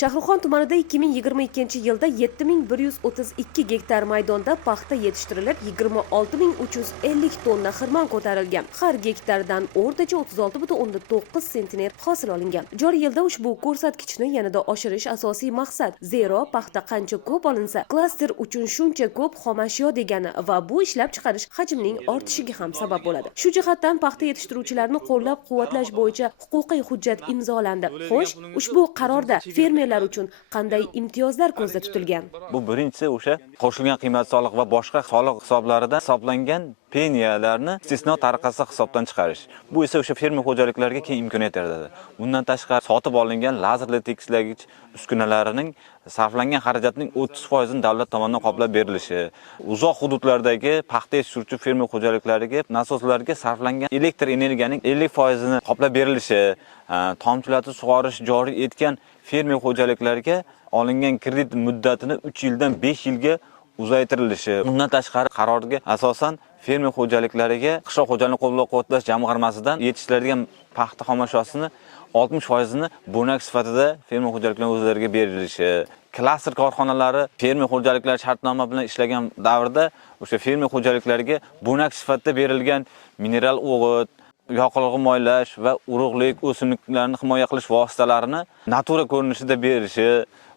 Shahrixon tumanida 2022 yilda 7132 gektar maydonda paxta yetishtirilib, 26350 tonna xirmon ko'tarilgan. Har gektardan o'rtacha 36,9 sentner hosil olingan. Joriy yilda ushbu ko'rsatkichni yanada oshirish asosiy maqsad. Zero paxta qancha ko'p olinsa, klaster uchun shuncha ko'p xomashyo degani va bu ishlab chiqarish hajmining ortishiga ham sabab bo'ladi. Shu jihatdan paxta yetishtiruvchilarni qo'llab-quvvatlash bo'yicha huquqiy hujjat imzolandi. Xo'sh, ushbu qarorda fermer oilalar uchun qanday imtiyozlar ko'zda tutilgan? Bu birinchisi o'sha qo'shilgan qiymat solig'i va boshqa soliq hisoblaridan hisoblangan peniyalarni istisno tariqasida hisobdan chiqarish. Bu esa o'sha fermer xo'jaliklariga keng imkoniyat yaratadi. Bundan tashqari sotib olingan lazerli tekislagich uskunalarining sarflangan xarajatning 30% ni davlat tomonidan qoplab berilishi, uzoq hududlardagi paxta yetishtiruvchi fermer xo'jaliklariga nasoslarga sarflangan elektr energiyaning 50% ni qoplab berilishi, e, tomchilatib sug'orish joriy etgan fermer xo'jaliklariga olingan kredit muddatini 3 yildan 5 yilga uzaytirilishi. Undan tashqari qarorga asosan fermer xo'jaliklariga qishloq xo'jalik qo'llab-quvvatlash jamg'armasidan yetishtiriladigan paxta xomashyosini 60% ni bo'nak sifatida fermer xo'jaliklarining o'zlariga berilishi. Klaster korxonalari fermer xo'jaliklari shartnoma bilan ishlagan davrda o'sha fermer xo'jaliklariga bo'nak sifatida berilgan mineral o'g'it, yoqilg'i moylash va urug'lik o'simliklarni himoya qilish vositalarini natura ko'rinishida berishi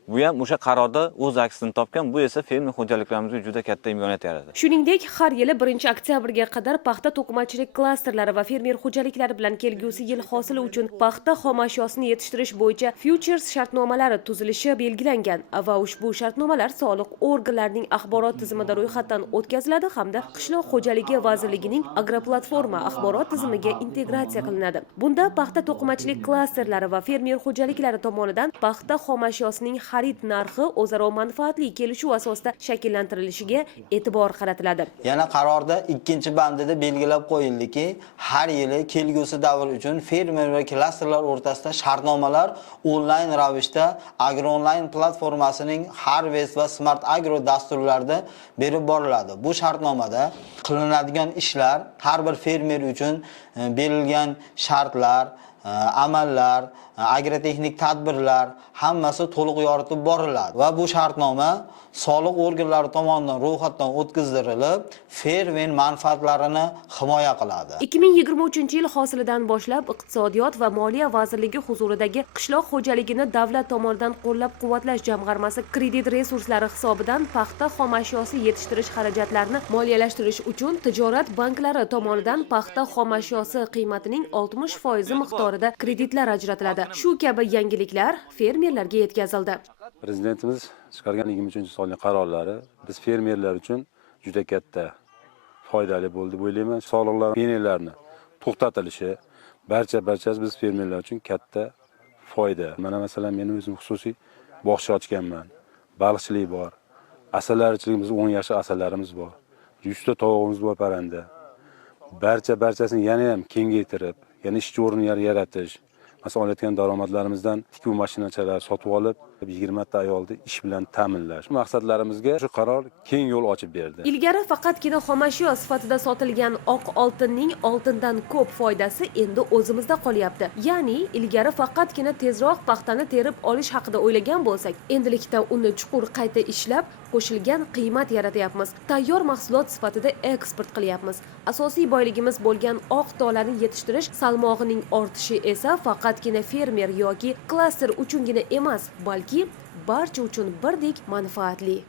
bu ham o'sha qarorda o'z aksini topgan. Bu esa fermer xo'jaliklarimizga juda katta imkoniyat yaratadi. Shuningdek, har yili 1 oktyabrga qadar paxta to'qimachilik klasterlari va fermer xo'jaliklari bilan kelgusi yil hosili uchun paxta xomashyosini yetishtirish bo'yicha futures shartnomalari tuzilishi belgilangan va ushbu shartnomalar soliq organlarining axborot tizimida ro'yxatdan o'tkaziladi hamda qishloq xo'jaligi vazirligining agroplatforma axborot tizimiga integratsiya qilinadi. Bunda paxta to'qimachilik klasterlari va fermer xo'jaliklari tomonidan paxta xomashyosining xarid narxi o'zaro manfaatli kelishuv asosida shakllantirilishiga e'tibor qaratiladi. Yana qarorda ikkinchi bandida belgilab qo'yildiki, har yili kelgusi davr uchun fermer va klasterlar o'rtasida shartnomalar onlayn ravishda AgroOnline platformasining Harvest va Smart Agro dasturlarida berib boriladi. Bu shartnomada qilinadigan ishlar har bir fermer uchun e, berilgan shartlar, Э, amallar, э, agrotexnik tadbirlar hammasi to'liq yoritib boriladi va bu shartnoma soliq organlari tomonidan ro'yxatdan o'tkazdirilib fermer manfaatlarini himoya qiladi. 2023 yil hosilidan boshlab Iqtisodiyot va Moliya vazirligi huzuridagi qishloq xo'jaligini davlat tomonidan qo'llab-quvvatlash jamg'armasi kredit resurslari hisobidan paxta xomashyosi yetishtirish xarajatlarini moliyalashtirish uchun tijorat banklari tomonidan paxta xomashyosi qiymatining 60% miqdorida kreditlar ajratiladi. Shu kabi yangiliklar fermerlarga yetkazildi. Prezidentimiz chiqargan 23 sonli qarorlari biz fermerlar uchun juda katta foydali bo'ldi deb o'ylayman. Soliqlar, pensiyalarni to'xtatilishi barcha barchasi biz fermerlar uchun katta foyda. Mana masalan men o'zim xususiy bog'cha ochganman. Baliqchilik bor. Asalarichiligimiz 10 yaxshi asalarimiz bor. 100 ta tovuqimiz bor parranda. Barcha barchasini yana ham kengaytirib, ya'ni ishchi o'rinlari yaratish, masalan olayotgan daromadlarimizdan tikuv mashinachalar sotib olib 20 ta ayolni ish bilan ta'minlash maqsadlarimizga shu qaror keng yo'l ochib berdi. Ilgari faqatgina xomashyo sifatida sotilgan oq oltinning oltindan ko'p foydasi endi o'zimizda qolyapti. Ya'ni ilgari faqatgina tezroq paxtani terib olish haqida o'ylagan bo'lsak, endilikda uni chuqur qayta ishlab, qo'shilgan qiymat yaratyapmiz. Tayyor mahsulot sifatida eksport qilyapmiz. Asosiy boyligimiz bo'lgan oq tolani yetishtirish salmog'ining ortishi esa faqatgina fermer yoki klaster uchungina emas, balki barcha uchun birdek manfaatli.